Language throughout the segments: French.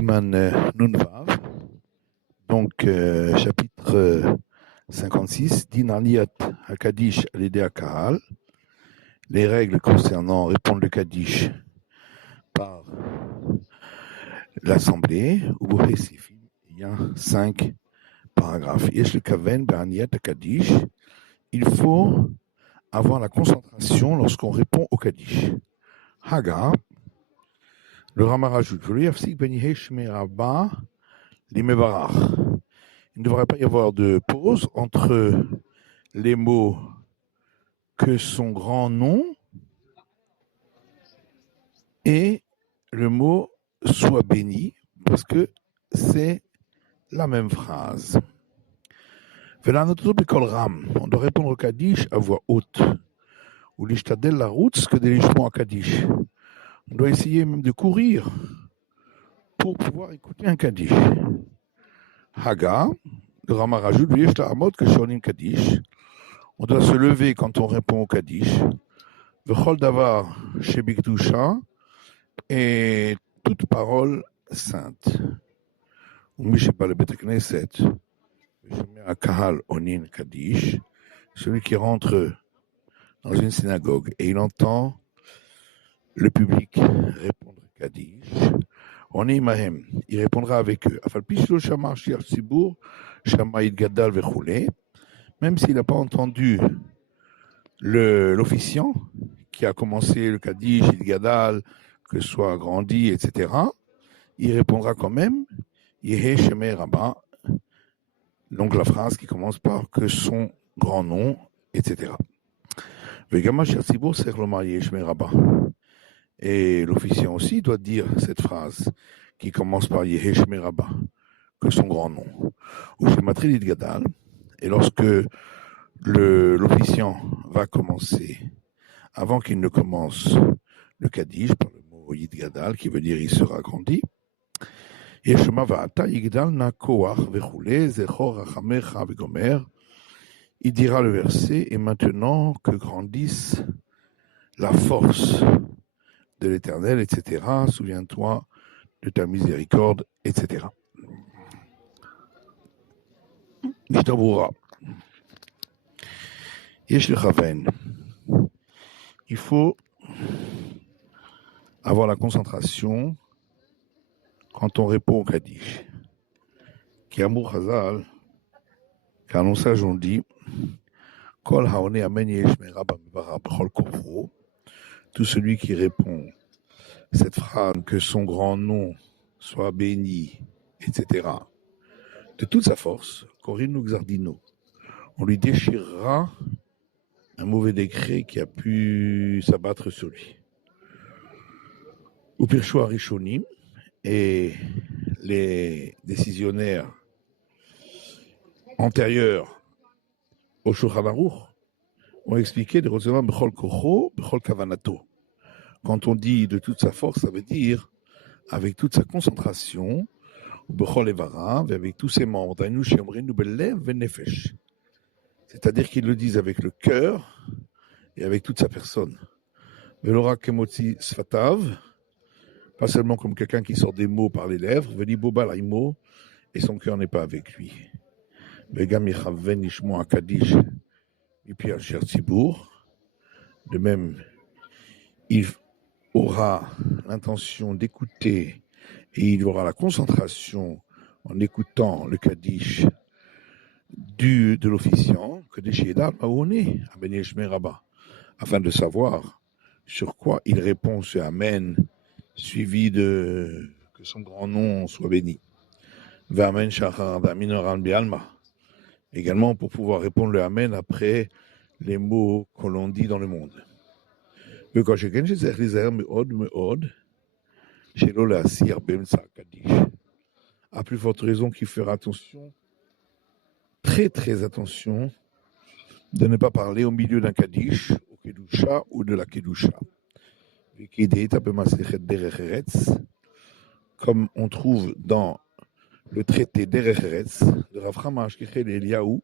Siman Nunvav, donc chapitre 56, Din Aliyat HaKadish Alidei Kahal, les règles concernant répondre le Kaddish par l'Assemblée, il y a 5 paragraphes. Yesh le Kaven Be'aniyat HaKadish, il faut avoir la concentration lorsqu'on répond au Kaddish. Haga, le Rama rajoute, il ne devrait pas y avoir de pause entre les mots que son grand nom et le mot soit béni, parce que c'est la même phrase. On doit répondre au Kaddish à voix haute, ou l'ishtadel la route que des lichements à Kaddish. On doit essayer même de courir pour pouvoir écouter un Kaddish. Haga, le Rama rajoute, que shonim Kaddish. On doit se lever quand on répond au Kaddish. V'chol davar shebikdusha, et toute parole sainte. Celui qui rentre dans une synagogue et il entend le public répondre Kaddish, on est imahem, il répondra avec eux. Même s'il n'a pas entendu l'officiant qui a commencé le Kaddish, il Gadal, que soit grandi, etc., il répondra quand même Yehe Shemei Rabba, donc la phrase qui commence par que son grand nom, etc. Et l'officiant aussi doit dire cette phrase qui commence par Yehe Shemei Rabba, que son grand nom. Et lorsque l'officiant va commencer, avant qu'il ne commence le Kaddish, par le mot Yid Gadal, qui veut dire il sera grandi, il dira le verset, et maintenant que grandisse la force de l'Éternel, etc., souviens-toi de ta miséricorde, etc. Il faut avoir la concentration quand on répond au Kaddish. Kiamur Chazal, car nos sages ont dit, Kol haone amen yesh meraba mivara b'chol kocho, tout celui qui répond cette phrase, que son grand nom soit béni, etc., de toute sa force, Korinu Xardino, on lui déchirera un mauvais décret qui a pu s'abattre sur lui. Ou Pirshu Arishonim, et les décisionnaires antérieurs au Shulchan Aruch ont expliqué de recevoir Bechol Kocho, Bechol Kavanato. Quand on dit de toute sa force, ça veut dire avec toute sa concentration, Bechol Evara, avec tous ses membres, c'est-à-dire qu'ils le disent avec le cœur et avec toute sa personne. Velora Kemotzi Sfatav, pas seulement comme quelqu'un qui sort des mots par les lèvres, Veli Boba Laimo, et son cœur n'est pas avec lui. Vegam Yechaven Ishmo Akadish, Mipi Asher Tzibour, de même, il aura l'intention d'écouter et il aura la concentration en écoutant le Kaddish de l'officiant, que des Shedar Maouné, Aben Yeshme Rabba, afin de savoir sur quoi il répond ce Amen, suivi de que son grand nom soit béni. V'Amen Shachar D'Aminoran Bialma. Également pour pouvoir répondre le Amen après les mots que l'on dit dans le monde. À plus forte raison qu'il fera attention, très très attention, de ne pas parler au milieu d'un Kaddish, au Kedusha ou de la Kedusha. Comme on trouve dans le traité d'Erech Eretz de Rav Chama Ashkechel Eliyahu,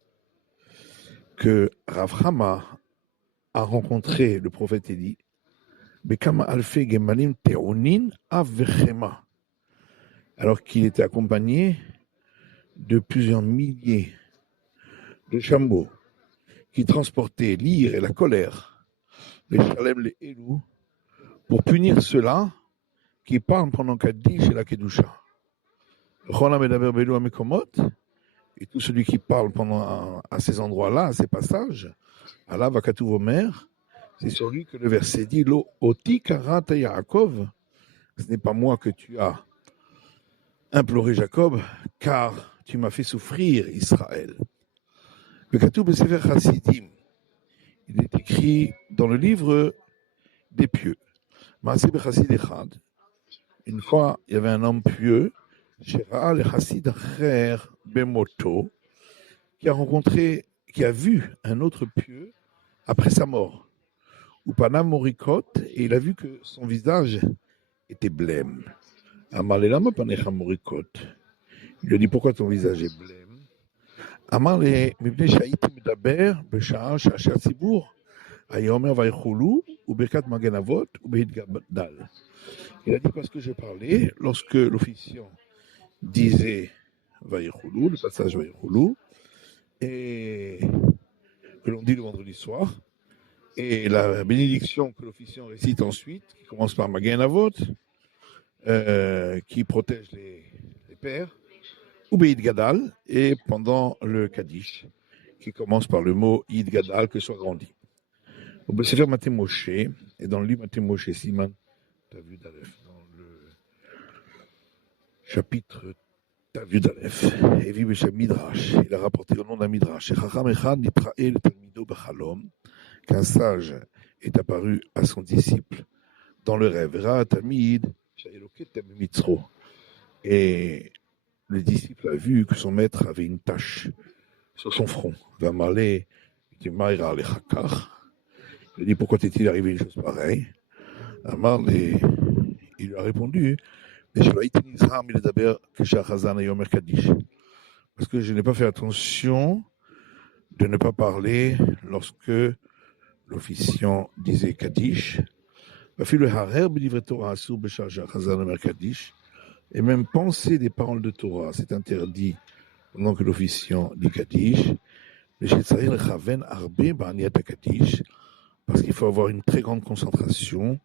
que Rav Chama a rencontré le prophète Élie, Bekama Alfe Gemalim Teonin Avechema. alors qu'il était accompagné de plusieurs milliers de chameaux qui transportaient l'ire et la colère, les Shalem, les Elou, pour punir ceux-là qui parlent pendant Kaddish et la Kedusha. Et tout celui qui parle pendant à ces endroits-là, à ces passages, Allah va Katuv Omer, c'est sur lui que le verset dit Lo oti karata Yaakov, ce n'est pas moi que tu as imploré Jacob, car tu m'as fait souffrir Israël. Le Katuv Sefer Chassidim, il est écrit dans le livre des pieux. Maaseh Bechassid Echad. Une fois, il y avait un homme pieux, Shera le Chassid Acher Bemoto, qui a vu un autre pieux après sa mort. Upana Morikot, et il a vu que son visage était blême. Amalelama Panecha Morikot. Il lui a dit pourquoi ton visage est blême. Amale Mibne Shaiti Medaber Beshar Shachar Sibour Ayomer Vaychulu ou Birkat Maganavot ou Behit Gabdal. Il a dit parce que j'ai parlé lorsque l'officiant disait Vaychulu, le passage Vaychulu, et que l'on dit le vendredi soir, et la bénédiction que l'officiant récite ensuite, qui commence par Magen Avot, qui protège les pères, ou Beid Gadal, et pendant le Kaddish, qui commence par le mot Id Gadal, que soit grandi. Au Sefer Maté Moshe, et dans le livre Maté Moshe, Siman, tu as vu d'Aleph, dans le chapitre Tavu d'Aleph, et vive chez Midrash, il a rapporté au nom d'un Midrash, Chacham Echad Nitra'el Talmido Bachalom, qu'un sage est apparu à son disciple dans le rêve. Et le disciple a vu que son maître avait une tache sur son front. Il a dit pourquoi t'est-il arrivé une chose pareille? Il lui a répondu parce que je n'ai pas fait attention de ne pas parler lorsque l'officiant disait Kaddish, et même penser des paroles de Torah, c'est interdit pendant que l'officiant dit Kaddish, parce qu'il faut avoir une très grande concentration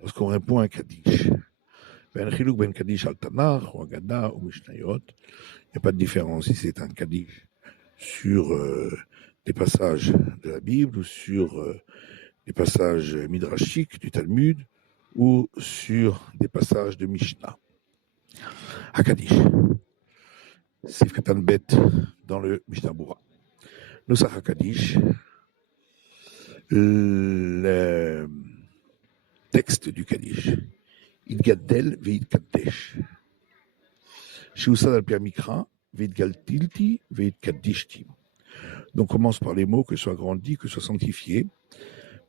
lorsqu'on répond à un Kaddish. Il n'y a pas de différence si c'est un Kaddish sur des passages de la Bible ou sur des passages midrashiques du Talmud ou sur des passages de Mishnah. Hakadish. Sif Katan Bet dans le Mishnah Bura. Nusach Hakadish. Le texte du Kaddish. Idgadel ve'idkadesh. Shiusad al pi mikra ve'idgaltilti ve'idkadishti. Donc commence par les mots que soit grandi, que soit sanctifié,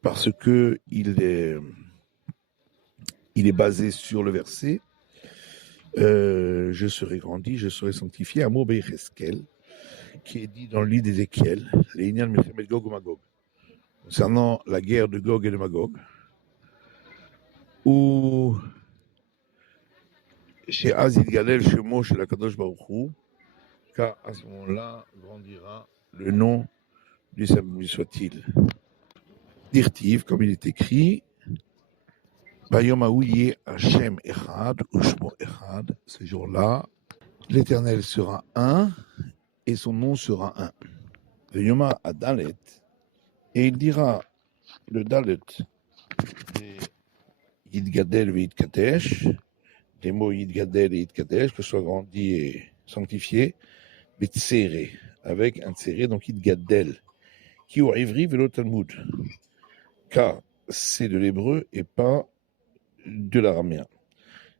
parce que il est basé sur le verset je serai grandi, je serai sanctifié, un mot Becheskel, qui est dit dans le livre d'Ézéchiel, les Inyan Melchemet Gog ou Magog, concernant la guerre de Gog et de Magog, où chez Azid Galel, Shemo, chez la Kadosh Baruch Hu, car à ce moment-là grandira le nom du Saint-Béni soit-il. Dirtiv, comme il est écrit, Bayom Aouye Hashem Echad, Ushmo Echad, ce jour-là, l'Éternel sera un et son nom sera un. Le Yoma Adalet, et il dira le Dalet des Yidgadel et Yidkadesh, des mots Yidgadel et Yidkadesh, que ce soit grandi et sanctifié, mais tséré, avec un tséré, donc Yidgadel, qui au Ivri velo Talmud, car c'est de l'hébreu et pas de l'araméen.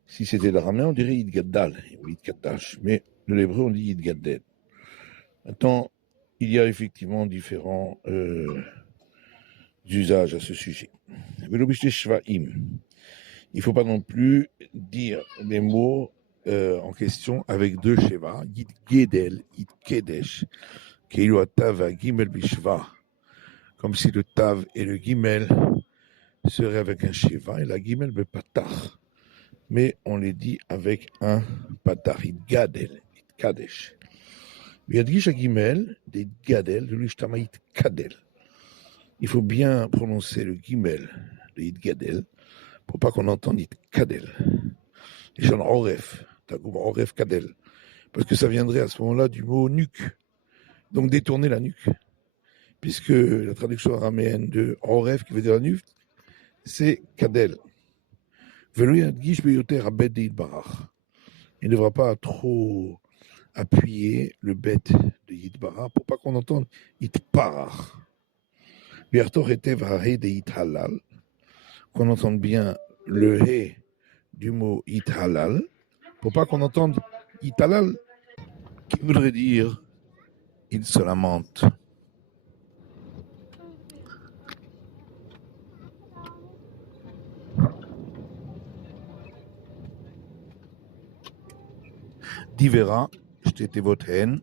Si c'était l'araméen, on dirait Yidgadal, ou Yidkadash, mais de l'hébreu, on dit Yidgadel. Maintenant, il y a effectivement différents usages à ce sujet. Il ne faut pas non plus dire les mots en question avec deux sheva, Yid Gedel, Yid Kedesh, Keilu Atav Gimel Bishva, comme si le Tav et le Gimel seraient avec un sheva et la Gimel Bepatach, mais on les dit avec un patarit gadel, kadesh. Yadgish Gimel, des gadel, de l'ishtamait kadel. Il faut bien prononcer le gimel, le it gadel, pour pas qu'on entende it kadel. Les gens oref, tagoum oref kadel, parce que ça viendrait à ce moment-là du mot nuque, donc détourner la nuque, puisque la traduction araméenne de oref qui veut dire la nuque, c'est kadel. Il ne devra pas trop appuyer le bête de Yitbarach pour pas qu'on entende Yitparach. Qu'on entende bien le He du mot Yithalal pour pas qu'on entende Yithalal qui voudrait dire il se lamente. Divera, j'étais votre haine.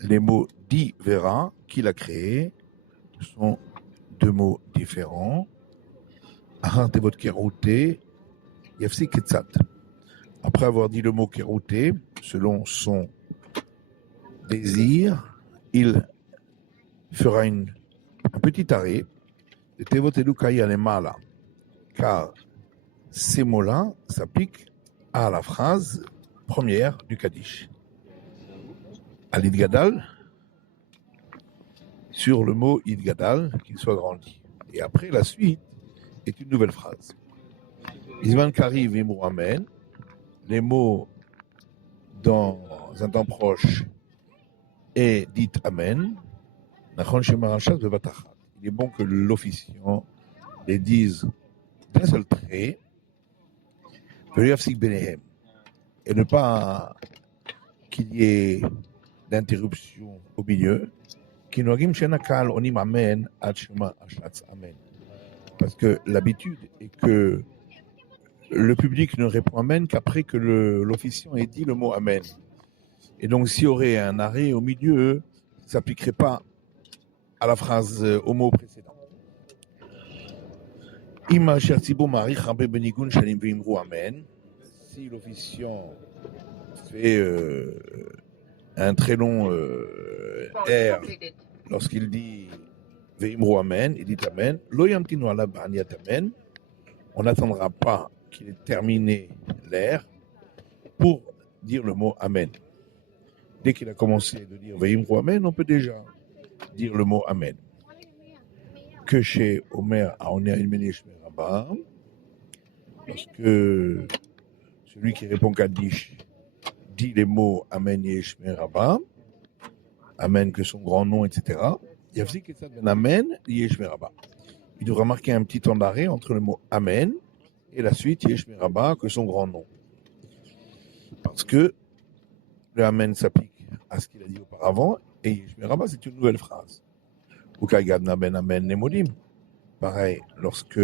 Les mots divera qu'il a créés sont deux mots différents. Votre kérouté, yafsi ketzat. Après avoir dit le mot kérouté, selon son désir, il fera un petit arrêt de Tevot Elukai Alemala, car ces mots-là s'appliquent à la phrase première du Kaddish. Al Gadal, sur le mot Idgadal, qu'il soit grandi. Et après, la suite est une nouvelle phrase. Isman Kari Vimru Amen, les mots dans un temps proche est dit Amen. Il est bon que l'officiant les dise d'un seul trait, et ne pas qu'il y ait d'interruption au milieu. Parce que l'habitude est que le public ne répond Amen qu'après que l'officiant ait dit le mot Amen. Et donc, s'il y aurait un arrêt au milieu, ça ne s'appliquerait pas à la phrase, au mot précédent. Si l'officiant fait un très long R lorsqu'il dit Veimru Amen, il dit Amen, on n'attendra pas qu'il ait terminé l'air pour dire le mot Amen. Dès qu'il a commencé de dire Veimru Amen, on peut déjà dire le mot Amen. Que chez Omer Aoner Ilmeni Shmer Rabba, parce que celui qui répond Kaddish dit les mots Amen Yeshmer Rabba, Amen que son grand nom, etc. Amen Yeshmer Rabba. Il devra marquer un petit temps d'arrêt entre le mot Amen et la suite Yeshmer Rabba que son grand nom. Parce que le Amen s'applique à ce qu'il a dit auparavant et Yeshmer Rabba c'est une nouvelle phrase. Ben Amen Nemodim. Pareil, lorsque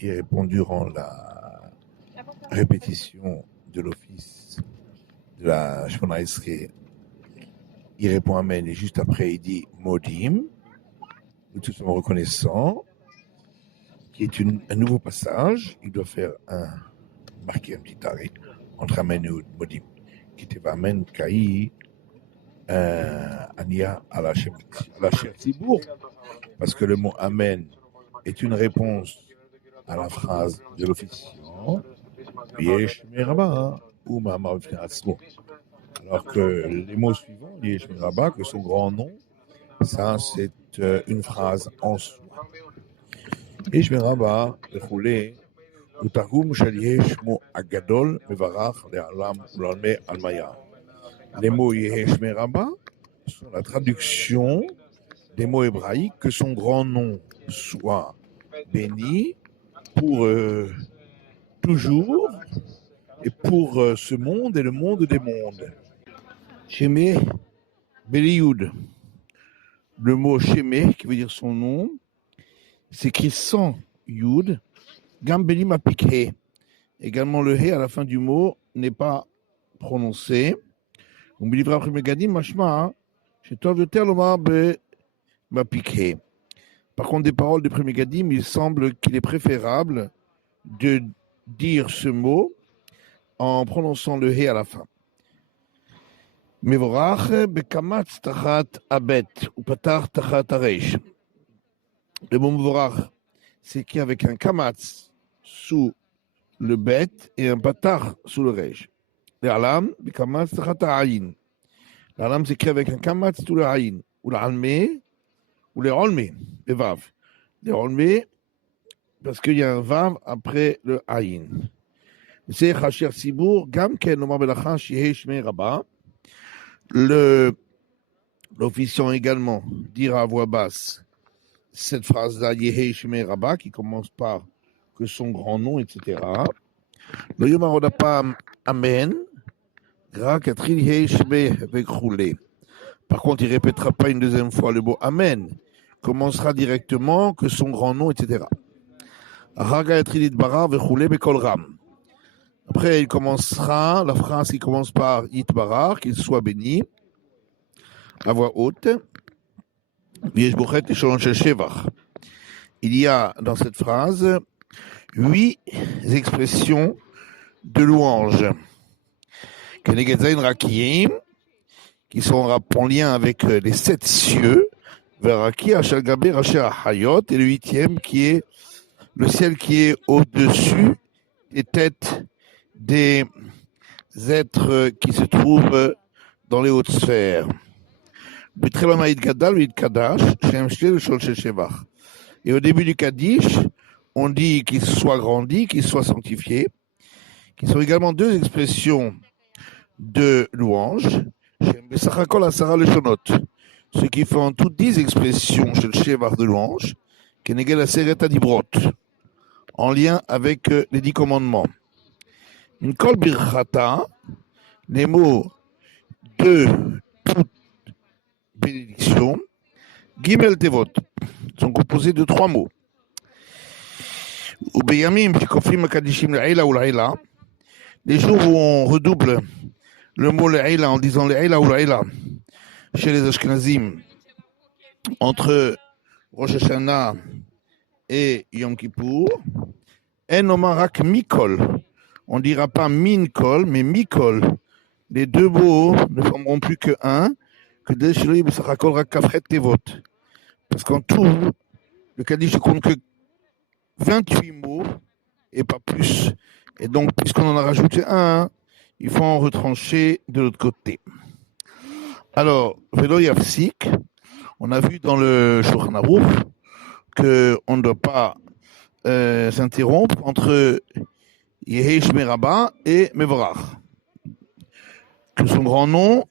il répond durant la répétition de l'office de la Shemona Esrei, il répond Amen et juste après il dit Modim, nous tous sommes reconnaissants, qui est un nouveau passage. Il doit faire marquer un petit arrêt entre Amen et Modim. Qui était Amen Kai Ania à la Chertibourg, parce que le mot Amen est une réponse à la phrase de l'officiant Yesh Meraba ou Mahama. Alors que les mots suivants, Yesh Meraba, que son grand nom, ça c'est une phrase en soi. Yesh Meraba, roulé, ou Targum Shal Yesh Mo Agadol, Mevarach, Le'alam, Ulame, Almaya. Les mots Yesh Meraba sont la traduction des mots hébraïques que son grand nom soit béni pour toujours et pour ce monde et le monde des mondes. Shemé Belioud. Le mot Shemé, qui veut dire son nom, s'écrit sans Yud. Gambelim apikhe. Également le He à la fin du mot n'est pas prononcé. On me livra premier gadim mashma. Par contre, des paroles de premier gadim, il semble qu'il est préférable de dire ce mot en prononçant le He à la fin. Mevorach bekamatz tachat abet ou patar tachat aresh. Le mot Mevorach, c'est écrit avec un kamatz sous le bet et un patar sous le resh. Le alam bekamatz tachat ayin. L'alam s'écrit avec un kamatz sous le ayin. Ou l'almé, ou les rolmé, les vav. Les rolmé, parce qu'il y a un vav après le ayin. C'est Chasher Sibour, Gam Ken Omar Belacha, Shihei Shmei Rabba. L'officiant également dira à voix basse cette phrase-là, Yehei Shmei Rabba, qui commence par que son grand nom, etc. Le Yom HaRodapam, Amen. Gra Katril Yehei Shmei Vekroulé. Par contre, il ne répétera pas une deuxième fois le mot Amen. Commencera directement que son grand nom, etc. Raga Katril Itbara Vekroulé Bekol Ram. Après, il commencera la phrase qui commence par Itbarar, qu'il soit béni, à voix haute. Il y a dans cette phrase 8 expressions de louange. Qui sont en lien avec les 7 cieux, et le 8e qui est le ciel qui est au-dessus des têtes des êtres qui se trouvent dans les hautes sphères. Et au début du Kaddish, on dit qu'il soit grandi, qu'il soit sanctifié, qui sont également 2 expressions de louange, ce qui fait en tout 10 expressions chez le Shevar de louange, en lien avec les 10 commandements. Une kol birchata, les mots de toute bénédiction, gimel tevot, sont composés de 3 mots. Ubeyamim, shikofim kadishim le'ila ou la'ila, les jours où on redouble le mot le'ila en disant le'ila ou la'ila, chez les Ashkenazim, entre Rosh Hashanah et Yom Kippour, en omarak mikol, on ne dira pas min-kol, mais mi-kol. Les 2 mots ne formeront plus que un, que parce qu'en tout, le Kaddish ne compte que 28 mots et pas plus. Et donc, puisqu'on en a rajouté un, il faut en retrancher de l'autre côté. Alors, Velo Yafsik, on a vu dans le Shulchan Aruch qu'on ne doit pas s'interrompre entre Yehei Shmei Rabba et Mevorach. Que son grand nom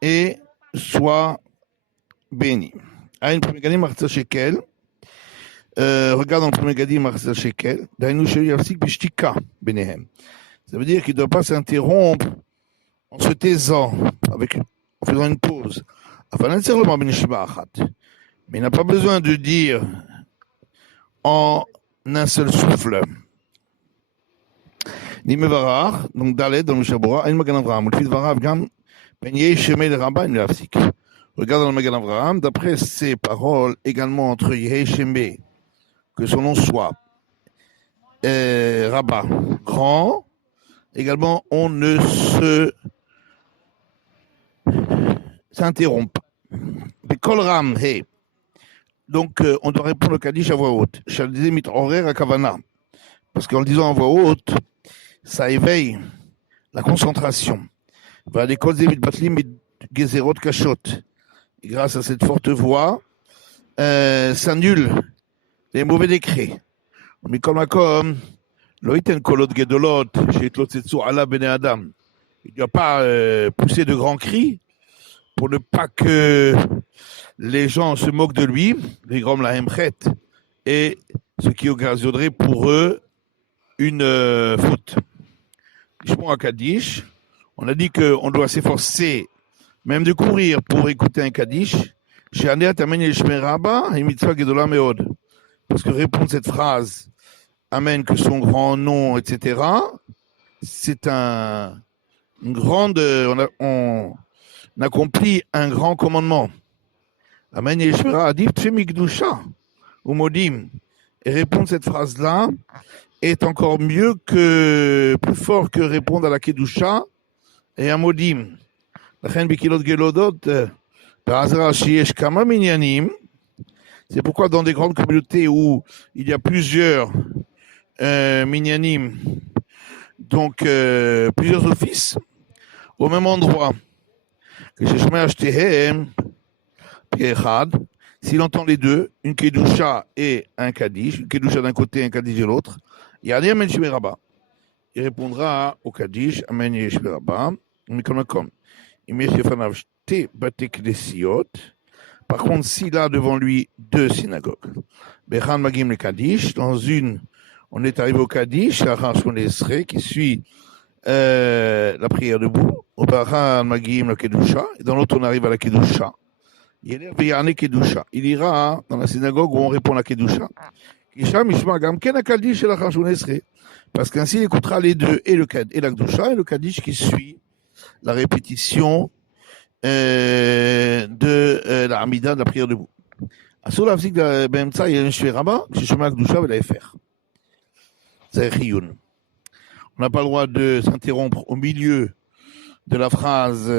et soit béni. Aïn premier Gadim Martha Shekel. Regarde dans le premier Gadim Martha Shekel. Dainu Sheli Yafsik Bishtika Benehem. Ça veut dire qu'il ne doit pas s'interrompre en se taisant, en faisant une pause. Mais il n'a pas besoin de dire en un seul souffle. Ni Mevarach, donc Dalet dans le Shabura, Aïn Magan Avraham, le fils d'Avraham, Gam, Ben Yeh Shemei le Rabba, il Yafsik. Regarde dans le Magan Avraham, d'après ces paroles, également entre Yeh Shemei, que son nom soit Rabba, grand, également on ne s'interrompt pas. Bekol Ram, hey. Donc on doit répondre au Kaddish à voix haute. Shaldizé mit horer à Kavana. Parce qu'en le disant à voix haute, ça éveille la concentration. Et grâce à cette forte voix, s'annule les mauvais décrets. Il ne doit pas pousser de grands cris pour ne pas que les gens se moquent de lui, et ce qui occasionnerait pour eux une faute. À Kaddish, on a dit qu'on doit s'efforcer même de courir pour écouter un Kaddish. Parce que répondre cette phrase, Amen, que son grand nom, etc., c'est une grande. On accomplit un grand commandement. Amen, Yeshmera Adif Tchemikdusha, ou Modim. Et répondre cette phrase-là est encore mieux plus fort que répondre à la Kedusha et à Modim. לכן בקהילות גלודות, בעזרה שיש כמה מניינים, c'est pourquoi dans des grandes communautés où il y a plusieurs minyanim, donc plusieurs offices, au même endroit, que chez Shomei Ashtehem, Piechad, s'il entend les deux, une Kedusha et un Kaddish, une Kedusha d'un côté et un Kaddish de l'autre, Yadi Amen Shemei Rabba. Il répondra au Kaddish, Amen Shemei Rabba, mais comme. Par contre, s'il a devant lui deux synagogues, Bechan Magim le Kaddish, dans une, on est arrivé au Kaddish, qui suit la prière debout, au Bechan Magim le Kedusha, et dans l'autre, on arrive à la Kedusha. Il ira dans la synagogue où on répond à la Kedusha. Parce qu'ainsi, il écoutera les deux, et la Kedusha, et le Kaddish qui suit la répétition de la Hamida, de la prière debout. אסור להפסיק באמצע שבי רבה כששומע קדושה ולהפך. זה חיון. On n'a pas le droit de s'interrompre au milieu de la phrase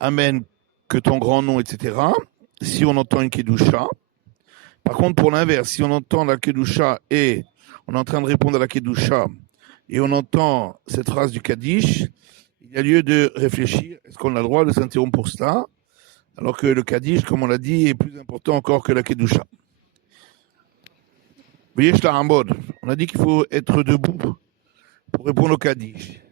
Amen, que ton grand nom, etc. Si on entend une Kedusha. Par contre, pour l'inverse, si on entend la Kedusha et on est en train de répondre à la Kedusha et on entend cette phrase du Kaddish, il y a lieu de réfléchir. Est-ce qu'on a le droit de s'interrompre pour cela? Alors que le Kaddish, comme on l'a dit, est plus important encore que la Kedusha. Voyez, on a dit qu'il faut être debout pour répondre au Kaddish.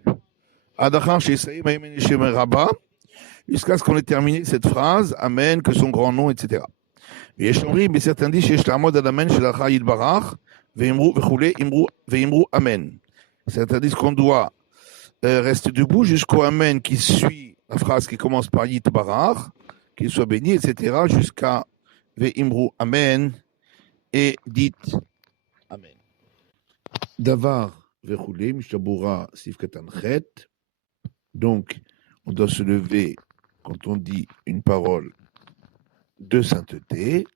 Jusqu'à ce qu'on ait terminé cette phrase, Amen, que son grand nom, etc. Mais certains disent, certains disent qu'on doit rester debout jusqu'au Amen qui suit la phrase qui commence par Yitbarach, qu'il soit béni, etc., jusqu'à Ve'imru Amen et dites Amen. Davar Ve'chule, Mishabura Sifkatan Chet. Donc, on doit se lever quand on dit une parole de sainteté.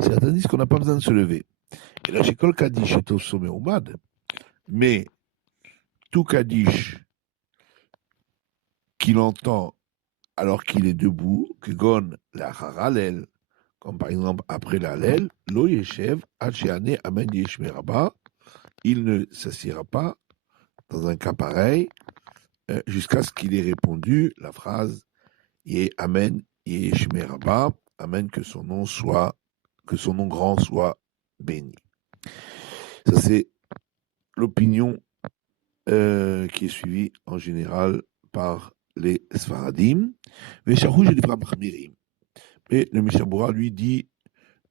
Certains disent qu'on n'a pas besoin de se lever. Et là, chez Kol Kaddish est au sommet au Mad. Mais tout Kaddish qu'il entend alors qu'il est debout, que gon la haralel, comme par exemple après l'alel, lo yeshev ad amen yeshme rabba, il ne s'assiera pas dans un cas pareil jusqu'à ce qu'il ait répondu la phrase Yé amen yeshme rabba, amen que son nom grand soit béni. Ça c'est l'opinion qui est suivie en général par les Sfaradim, mais le Mishabura lui dit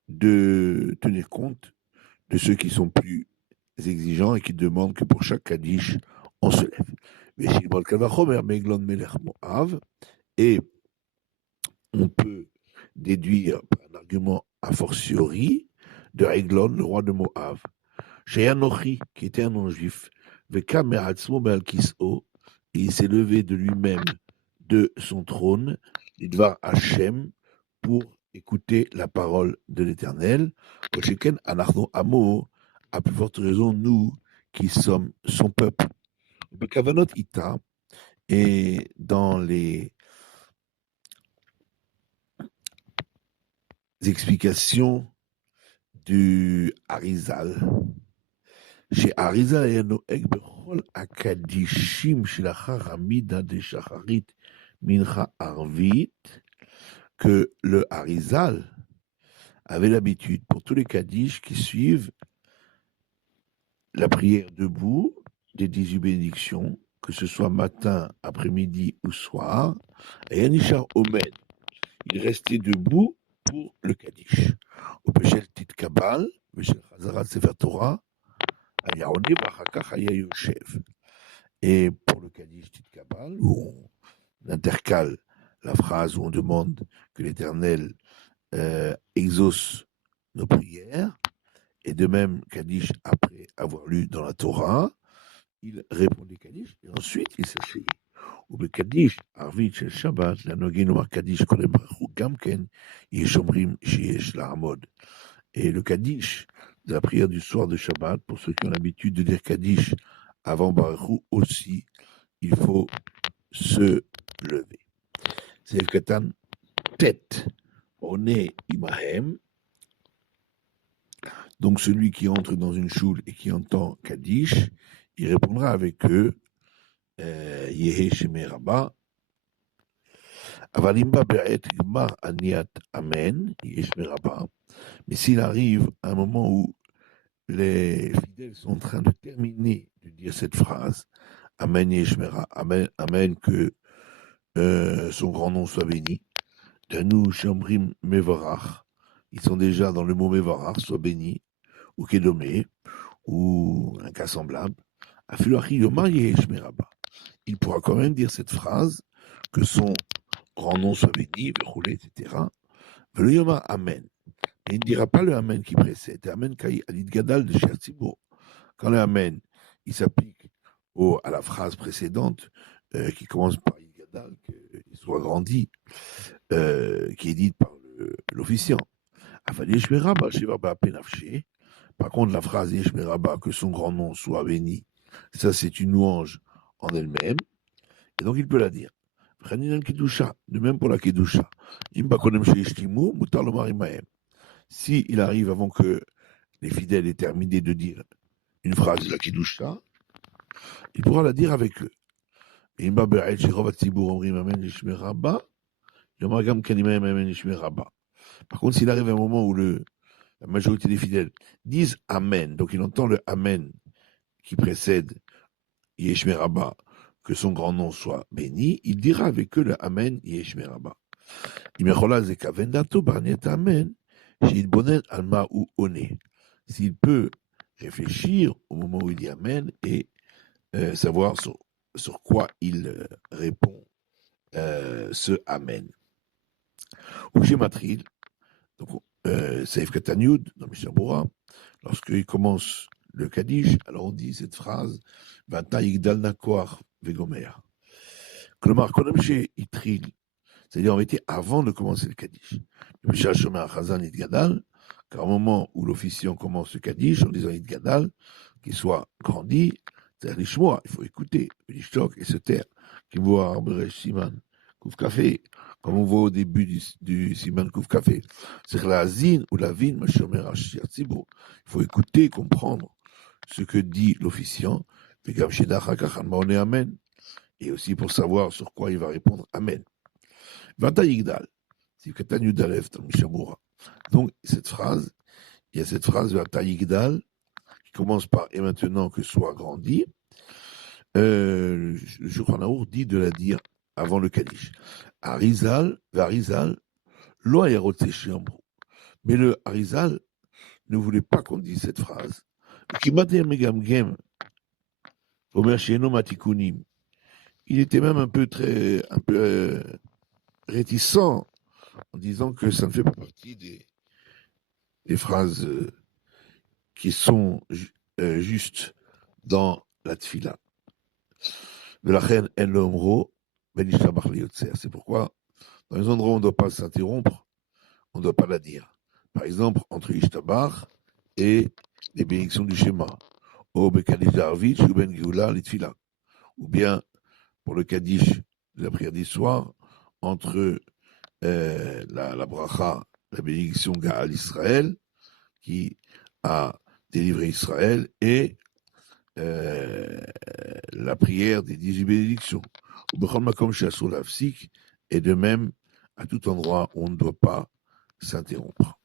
de tenir compte de ceux qui sont plus exigeants et qui demandent que pour chaque Kaddish, on se lève. Et on peut déduire par un argument a fortiori de Eglon, le roi de Moab, chez Anochi, qui était un non-juif, et il s'est levé de lui-même de son trône, Idvar Hashem, pour écouter la parole de l'Éternel. Kosheken Anachno Amo, à plus forte raison, nous qui sommes son peuple. Le Kavanot Ita, et dans les explications du Harizal, chez Harizal, il y a Noeg Bechol Akadishim Shilachar Hamida de Shacharit Mincha Arvit, que le Harizal avait l'habitude, pour tous les Kaddish qui suivent la prière debout des 18 bénédictions, que ce soit matin, après-midi ou soir, et Yanishar Omed, il restait debout pour le Kaddish. Au Peshel Tit Kabal, Peshel Chazarat Sefer Torah, et pour le Kaddish Tit Kabal, où on intercale la phrase où on demande que l'Éternel exauce nos prières, et de même Kaddish après avoir lu dans la Torah, il répondait Kaddish et ensuite il s'asseyait. Ou le Kaddish, Arvit shel Shabbat, la Nogin ou Kaddish Kodem Baruch Gamken, Yeshomrim Sheyesh La'amod. Et le Kaddish de la prière du soir de Shabbat, pour ceux qui ont l'habitude de dire Kaddish avant Baruch aussi, il faut se lever. C'est le Katan tête. On est Imahem. Donc celui qui entre dans une choule et qui entend Kaddish, il répondra avec eux Yehe Sheme Rabba. Avalimba Be'et Gmar Aniat Amen, Yehe Sheme Rabba. Mais s'il arrive à un moment où les fidèles sont en train de terminer de dire cette phrase, Amen Yehe Sheme Rabba, Amen, Amen, que son grand nom soit béni. Danou Shambrim Mevarach, ils sont déjà dans le mot Mevarach, soit béni, ou Kedomé, ou un cas semblable. Il pourra quand même dire cette phrase, que son grand nom soit béni, etc. Amen. Et il ne dira pas le Amen qui précède. Amen Kai Alit Gadal de Cher Tzibur. Quand le Amen, il s'applique à la phrase précédente, qui commence par Alit Gadal, qu'il soit grandi, qui est dite par l'officiant. Par contre, la phrase Yeshmeraba, que son grand nom soit béni, ça c'est une louange en elle-même, et donc il peut la dire. De même pour la Kedusha. Si il arrive avant que les fidèles aient terminé de dire une phrase de la Kedusha, il pourra la dire avec eux. Par contre, s'il arrive un moment où la majorité des fidèles disent Amen, donc il entend le Amen qui précède Yeshme Rabba, que son grand nom soit béni, il dira avec eux le Amen Yeshme Rabba. S'il peut réfléchir au moment où il dit Amen et savoir sur quoi il répond ce Amen. Ou chez Matril, donc Seif Katanyud, dans Mishabura, lorsqu'il commence le Kaddish, alors on dit cette phrase Vata Yigdal Nakoar Vegomer. Klomar Kodem chez Itril, c'est-à-dire en réalité avant de commencer le Kaddish. Le Mishal Shomer Chazan Idgadal, car au moment où l'officiant commence le Kaddish, en disant Idgadal, qu'il soit grandi, c'est-à-dire l'Ishmoa, il faut écouter, l'Ishtok et se taire, qui voit Arberesh Siman, Kouf Café, comme on voit au début du Siman Kouf Café. C'est la Zin ou la Vin, Mashomer Ashir Tzibo. Il faut écouter, comprendre ce que dit l'officiant, Amen, et aussi pour savoir sur quoi il va répondre Amen. Vata Yigdal, c'est Katan Yudalef dans Mishabura. Donc, cette phrase, il y a cette phrase Vata Yigdal, qui commence par et maintenant que soit grandi. Le Shulchan Arour dit de la dire avant le Kaddish. Arizal, lo ayarotse shiamru. Mais le Arizal ne voulait pas qu'on dise cette phrase. Il était même un peu réticent en disant que ça ne fait pas partie des phrases qui sont justes dans la tfila. C'est pourquoi dans les endroits où on ne doit pas s'interrompre, on ne doit pas la dire. Par exemple, entre Ishtabar et les bénédictions du schéma. Ou bien pour le Kaddish de la prière du soir, entre la bracha, la bénédiction Gaal Israël, qui a délivré Israël, et la prière des 18 bénédictions. Et de même, à tout endroit où on ne doit pas s'interrompre.